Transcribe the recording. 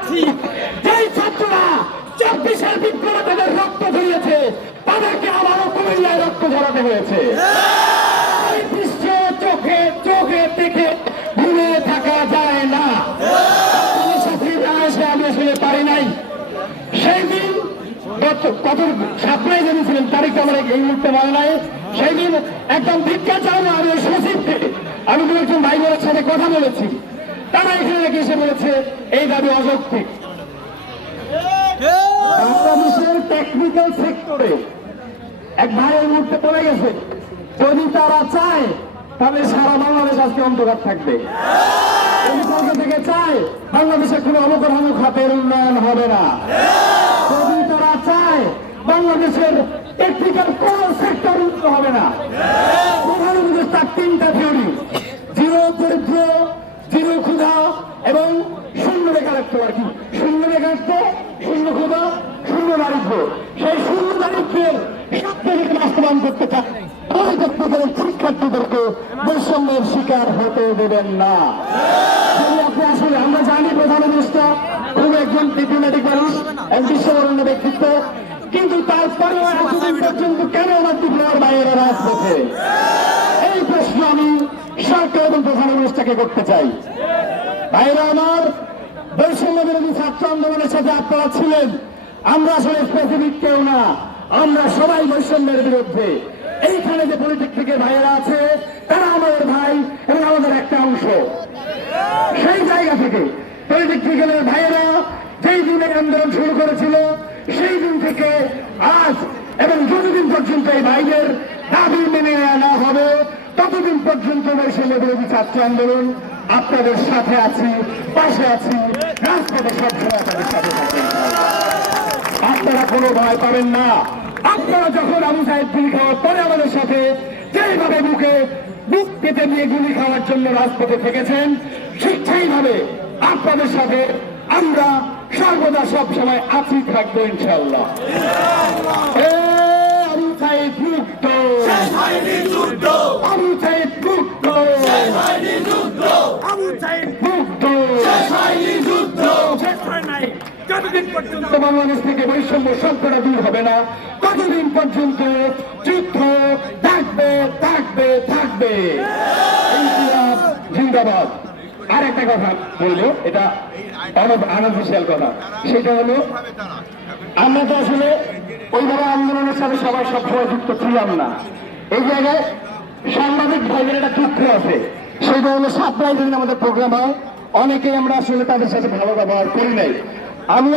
আছি। যেই ছাত্ররা 24-এর বিপ্লবে তাদের রক্ত ঝরিয়েছে, তাদেরকে আবারও কুমিল্লায় রক্ত ঝরাতে হয়েছে। এই দৃশ্য চোখে চোখে দেখে ভুলে থাকা যায় না। আমি আসলে পারি নাই। সেই দিন কত সাপ্লাই জেনেছিলেন, তারিখ আমার এই মুহূর্তে মনে নাই। সেই দিন একদম ভিক্ষা চাও না, আমি ওই সচিবকে আমি দু একজন ভাই বোনের সাথে কথা বলেছি, তারা এখানে রেখে এসে বলেছে এই দাবি অযৌক্তিক। বাংলাদেশের টেকনিক্যাল সেক্টরে এক ভাই এই মুহূর্তে পড়ে গেছে, যদি তারা চায় তাহলে সারা বাংলাদেশ আজকে অন্ধকার থাকবে। থেকে চায় বাংলাদেশের কোন অবকাঠামো খাতের উন্নয়ন হবে না। যদি তারা চায় বাংলাদেশের টেকনিক্যাল কোন সেক্টর উন্নত হবে না। প্রধানমন্ত্রী তার তিনটা থিওরি, জিরো দরিদ্র, জিরো ক্ষুধা এবং শূন্য বেকারত্ব। আর কি শূন্য বেকারত্ব, শূন্য ক্ষুধা, শূন্য দারিদ্র। সেই শূন্য দারিদ্র্যের সত্যকে বাস্তবায়ন করতে চায় শিক্ষার্থীদেরকে বৈষম্যের শিকার হতে দেবেন না। আপনি আসলে আমরা জানি প্রধানমন্ত্রী খুব একজন ডিপ্লোম্যাটিক মানুষ, এক বিশ্ববরণ্য ব্যক্তিত্ব, কিন্তু তারপরেও পর্যন্ত কেন আমার ডিপ্লোমার বাইরে রাজপথে? এই প্রশ্ন আমি সরকার এবং প্রধানমন্ত্রীকে করতে চাই। ভাইরা আমার, বৈষম্য বিরোধী ছাত্র আন্দোলনের সাথে আপনারা ছিলেন, আমরা আসলে স্পেসিফিক কেউ না, আমরা সবাই বৈষম্যের বিরুদ্ধে। এইখানে যে পলিটেকনিকের ভাইয়েরা আছে তারা আমাদের ভাই এবং আমাদের একটা অংশ। সেই জায়গা থেকে পলিটেকনিক্যাল ভাইয়েরা যেই দিনে আন্দোলন শুরু করেছিল সেই দিন থেকে আজ এবং যতদিন পর্যন্ত এই ভাইদের দাবি মেনে নেওয়া না হবে ততদিন পর্যন্ত বৈষম্য বিরোধী ছাত্র আন্দোলন আপনাদের সাথে আছি, পাশে আছি, রাজপথে সবসময় আপনাদের সাথে থাকি। আপনারা কোনো ভয় পাবেন না। আপনারা যখন আবু সাহেব গুলি খাওয়ার পরে আমাদের সাথে যেইভাবে বুক পেতে নিয়ে গুলি খাওয়ার জন্য রাজপথে থেকেছেন, ঠিক সেইভাবে আপনাদের সাথে আমরা সর্বদা সব সময় আছি, থাকবো ইনশাআল্লাহ। আবু সাহেব মুক্ত, আবু সাহেব মুক্ত, আবু সাহেব মুক্ত। যতদিন পর্যন্ত বাংলাদেশ থেকে বৈষম্য সংকট দূর হবে না ততদিন পর্যন্ত যুদ্ধ থাকবে থাকবে থাকবে। জিন্দাবাদ। আর একটা কথা বললো, এটা আনঅফিসিয়াল কথা, সেটা হলো আমরা তো আসলে ওইভাবে আন্দোলনের সাথে সবাই সবসময় যুক্ত ছিলাম না। এই জায়গায় সাংবাদিক ভাইদের একটা দুঃখ আছে, সেটা হলো সাপ্লাই দিন আমাদের প্রোগ্রাম হয়, অনেকেই আমরা আসলে তাদের সাথে ভালো ব্যবহার করি নাই। আমি